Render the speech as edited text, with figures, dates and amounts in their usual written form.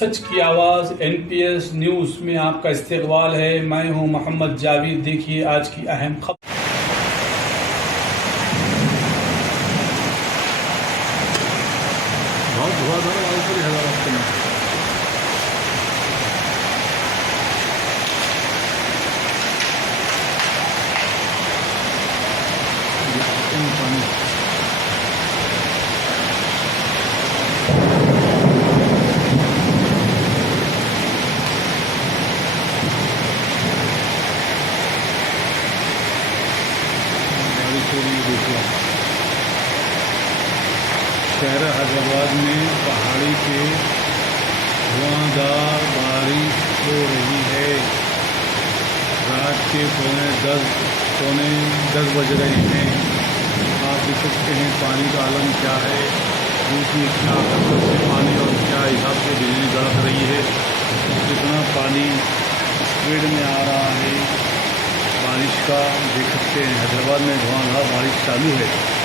सच की आवाज़ NPS news में आपका इस्तकबाल है। मैं हूं मोहम्मद जावेद। देखिए आज की अहम खबर। बहुत धुआंधार आग पर है रास्ते में। पानी शहर हैदराबाद में पहाड़ी पे धुआंधार बारिश हो रही है। रात के पौने दस बज रहे हैं। आप देख सकते हैं पानी का आलम क्या है। देखिए क्या कसरत से पानी और क्या हिसाब से बिजली कड़क रही है। कितना पानी स्पीड में आ रहा है बारिश का। देख सकते हैं हैदराबाद में धुआंधार बारिश चालू है।